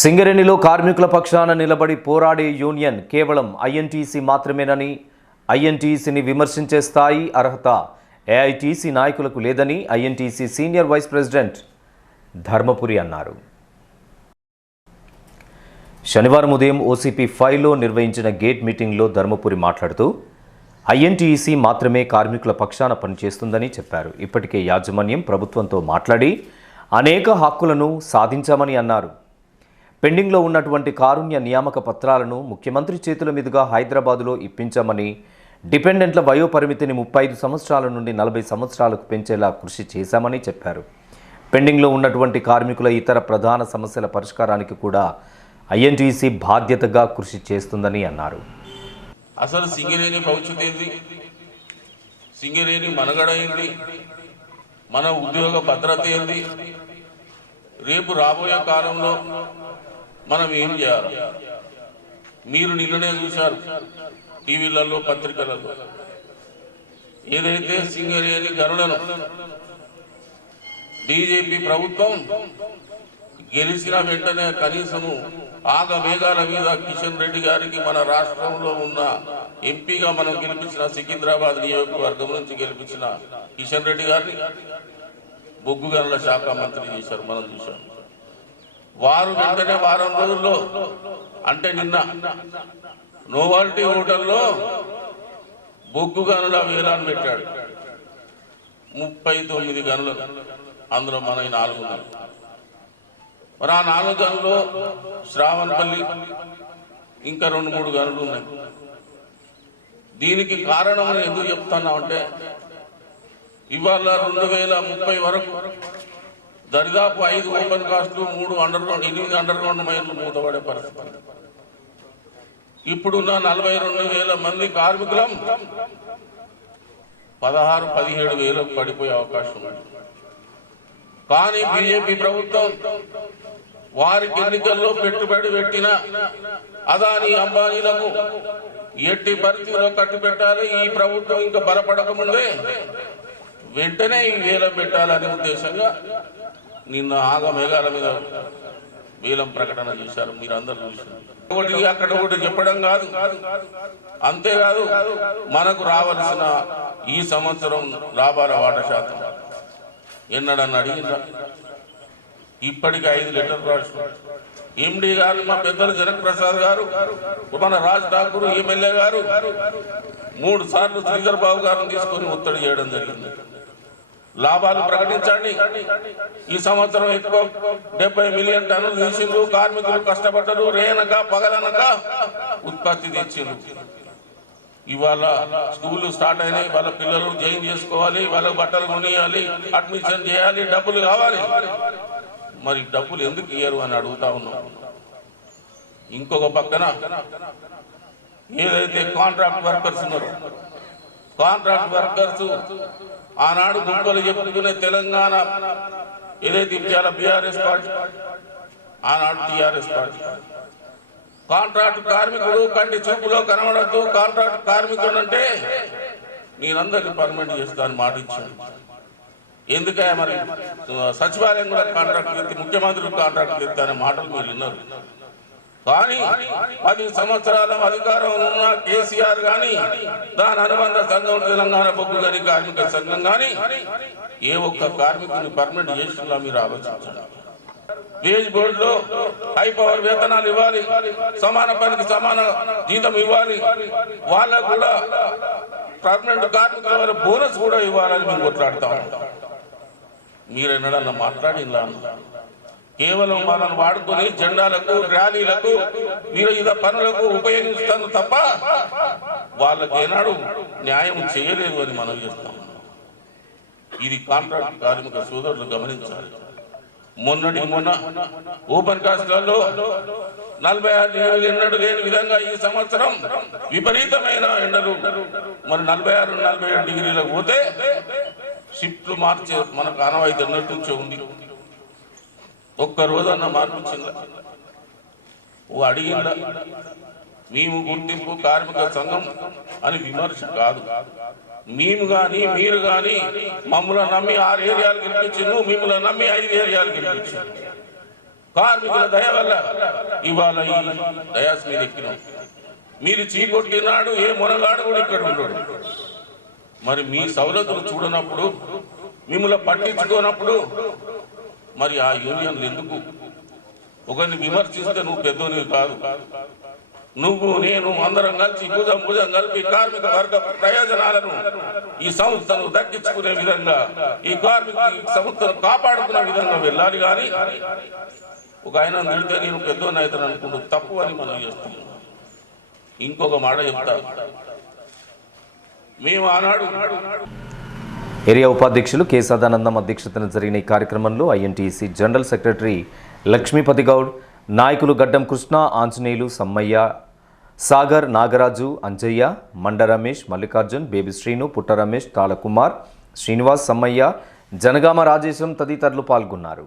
సింగరేణిలో కార్మికుల పక్షాన నిలబడి పోరాడే యూనియన్ కేవలం ఐఎన్టీసీ మాత్రమేనని ఐఎన్టీసీని విమర్శించే స్థాయి అర్హత ఏఐటీసీ నాయకులకు లేదని INTC senior vice president Dharmapuri అన్నారు. శనివారం ఉదయం ఓసీపీ ఫైవ్లో నిర్వహించిన గేట్ మీటింగ్లో ధర్మపురి మాట్లాడుతూ ఐఎన్టీఈసీ మాత్రమే కార్మికుల పక్షాన పనిచేస్తుందని చెప్పారు. ఇప్పటికే యాజమాన్యం ప్రభుత్వంతో మాట్లాడి అనేక హక్కులను సాధించామని అన్నారు. పెండింగ్లో ఉన్నటువంటి కారుణ్య నియామక పత్రాలను ముఖ్యమంత్రి చేతుల మీదుగా హైదరాబాదులో ఇప్పించామని డిపెండెంట్ల వయోపరిమితిని ముప్పై ఐదు సంవత్సరాల నుండి నలభై సంవత్సరాలకు పెంచేలా కృషి చేశామని చెప్పారు. పెండింగ్లో ఉన్నటువంటి కార్మికుల ఇతర ప్రధాన సమస్యల పరిష్కారానికి కూడా ఐఎన్టీసీ బాధ్యతగా కృషి చేస్తుందని అన్నారు. అసలు సింగరేణి భవిష్యత్ ఏంది? సింగరేణి మనగడ ఏంది? మన ఉద్యోగ భద్రత ఏంది? రేపు రాబోయే కాలంలో మనం ఏం చేయాలి? మీరు నిన్ననే చూశారు టీవీలలో పత్రికలలో. ఏదైతే సింగరేణి గరుడను బీజేపీ ప్రభుత్వం గెలిచిన వెంటనే కనీసము ఆగ మేఘాల మీద కిషన్ రెడ్డి గారికి మన రాష్ట్రంలో ఉన్న ఎంపీగా మనం గెలిపించిన సికింద్రాబాద్ నియోజకవర్గం నుంచి గెలిపించిన కిషన్ రెడ్డి గారిని బొగ్గు గనుల శాఖ మంత్రి చేశారు మనం చూశాము వారు వెంటనే వారం రోజుల్లో? అంటే నిన్న. నోవాల్టీ హోటల్లో బొగ్గు గనుల వేలాన్ని పెట్టాడు. ముప్పై తొమ్మిది గనులు. అందులో మన నాలుగు ఉన్నాయి. మరి ఆ నాలుగు గనులు శ్రావణపల్లి ఇంకా రెండు మూడు గనులు ఉన్నాయి. దీనికి కారణం ఎందుకు చెప్తున్నామంటే ఇవాళ రెండు వేల ముప్పై వరకు దరిదాపు ఐదు ఓపెన్ కాస్ట్లు మూడు అండర్ గ్రౌండ్ ఎనిమిది అండర్ గ్రౌండ్ మైన్లు మూతపడే పరిస్థితి. ఇప్పుడున్న నలభై రెండు వేల మంది కార్మికులం పదహారు పదిహేడు వేలకు పడిపోయే అవకాశం ఉంది. కానీ బీజేపీ ప్రభుత్వం వారికి ఎన్నికల్లో పెట్టుబడి పెట్టిన అదాని అంబానీలకు ఎట్టి పరిస్థితిలో కట్టు పెట్టాలి ఈ ప్రభుత్వం ఇంకా బలపడకముందే వెంటనే ఈ వేలం పెట్టాలనే ఉద్దేశంగా నిన్న ఆగ మేఘాల మీద వేలం ప్రకటన చేశారు. మీరు అందరు చూశారు. ఒకటి అక్కడ ఒకటి చెప్పడం కాదు. అంతేకాదు మనకు రావాల్సిన ఈ సంవత్సరం లాభాల వాట శాతం. ఎన్నడన్నా అడిగిందా ఇప్పటికి ఐదు లీటర్ రాష్ట్రం ఎండి గారు మా పెద్దలు జనక్ ప్రసాద్ గారు మన రాజ్ ఠాకూర్ ఎమ్మెల్యే గారు మూడు సార్లు శ్రీధర్ బాబు గారిని తీసుకొని ఒత్తిడి చేయడం జరిగింది. లాభాలు ప్రకటించండి. ఈ సంవత్సరం ఎక్కువ డెబ్బై మిలియన్ టన్నులు తీసిండ్రు కార్మికులు కష్టపడ్డరు రేనక పగలనక ఉత్పత్తి తెచ్చిండ్రు. ఇవాళ స్కూళ్ళు స్టార్ట్ అయినాయి వాళ్ళ పిల్లలు జాయిన్ చేసుకోవాలి వాళ్ళ బట్టలు కొనియాలి అడ్మిషన్ చేయాలి డబ్బులు కావాలి. మరి డబ్బులు ఎందుకు ఇయ్యరు అని అడుగుతా ఉన్నాం. ఇంకొక పక్కన ఏదైతే కాంట్రాక్ట్ వర్కర్స్ ఉన్నారో కాంట్రాక్ట్ వర్కర్స్ ఆనాడు గుంపులు చెప్పుకునే తెలంగాణ ఏదైతే ఇచ్చారో బీఆర్ఎస్ పార్టీ ఆనాడు టీఆర్ఎస్ పార్టీ. కాంట్రాక్ట్ కార్మికుడు కంటి చూపులో కనబడద్దు కాంట్రాక్ట్ కార్మికుడు అంటే నేనందరికీ పర్మనెంట్ చేస్తాను మాట ఇచ్చాను ఎందుకే మరి? సచివాలయం కూడా కాంట్రాక్ట్ ఎత్తి ముఖ్యమంత్రి కాంట్రాక్ట్ ఎత్తి మాటలు మీరు విన్నారు. కానీ పది సంవత్సరాల అధికారం ఉన్న కేసీఆర్ గాని దాని అనుబంధ సంఘం తెలంగాణ బొగ్గు గని కార్మిక సంఘం గాని ఏ ఒక్క కార్మికుని పర్మనెంట్ చేసినా మీరు ఆలోచించండి. వేజ్ బోర్డులో హై పవర్ వేతనాలు ఇవ్వాలి సమాన పనికి సమాన జీతం ఇవ్వాలి వాళ్ళకు కూడా పర్మనెంట్ కార్మికుల బోనస్ కూడా ఇవ్వాలని మేము కొట్లాడుతా ఉంటాం మీరు ఎన్నడన్నా మాట్లాడిందా కేవలం వాళ్ళని వాడుకొని జెండాలకు ర్యాలీలకు వివిధ పనులకు ఉపయోగిస్తాను తప్ప వాళ్ళకి ఏనాడు న్యాయం చేయలేదు అని మనం చేస్తాం ఇది కాంట్రాక్ట్ కార్మిక సోదరులు గమనించాలి. మొన్నటి మొన్న ఓపెన్ కాస్ట్లలో నలభై ఆరు డిగ్రీలు ఎన్నడూ లేని విధంగా ఈ సంవత్సరం విపరీతమైన ఎండలు. మరి నలభై ఆరు నలభై ఏడు డిగ్రీలకు పోతే షిఫ్ట్లు మార్చే మనకు ఆనవాయితీ ఎన్నటి ఉంది. ఒక్క రోజన్న మార్పించిందా? ఓ అడిగిందా? మేము గుర్తింపు కార్మిక సంఘం అని విమర్శ కాదు. మేము కానీ మీరు కానీ మమ్మల్ని నమ్మి ఆరు ఏరియాలు గెలిపించిండు మిమ్మల్ని నమ్మి ఐదు ఏరియాలు గెలిపించిండు కార్మికుల దయ వల్ల ఇవాళ ఈ దయాస్ మీద ఎక్కినాం. మీరు చీకొట్టినాడు ఏ మొనగాడు కూడా ఇక్కడ ఉండడు. మరి మీ సౌలతులు చూడనప్పుడు మిమ్మల్ని పట్టించుకోనప్పుడు మరి ఆ యూనియన్లు ఎందుకు ఒకరిని విమర్శిస్తే నువ్వు పెద్దోనివి కాదు. నువ్వు నేను అందరం కలిసి భుజం భుజం కలిపి కార్మిక వర్గ ప్రయోజనాలను ఈ సంస్థను దక్కించుకునే విధంగా ఈ కార్మిక ఈ సంస్థను కాపాడుకునే విధంగా వెళ్ళాలి కానీ ఒక ఆయన నిడితే నేను పెద్దోని అవుతాను అనుకుంటూ తప్పు అని మనం చేస్తాం. ఇంకొక మాట చెప్తా. మేము ఆనాడు ఏరియా ఉపాధ్యక్షులు కె సదానందం అధ్యక్షతన జరిగిన ఈ కార్యక్రమంలో INTC general secretary Lakshmipati Goud నాయకులు గడ్డం కృష్ణ ఆంజనేయులు సమ్మయ్య సాగర్ నాగరాజు అంజయ్య మండ రమేష్ మల్లికార్జున్ బేబీ శ్రీను పుట్ట రమేష్ తాళకుమార్ శ్రీనివాస్ సమ్మయ్య జనగామ రాజేశం తదితరులు పాల్గొన్నారు.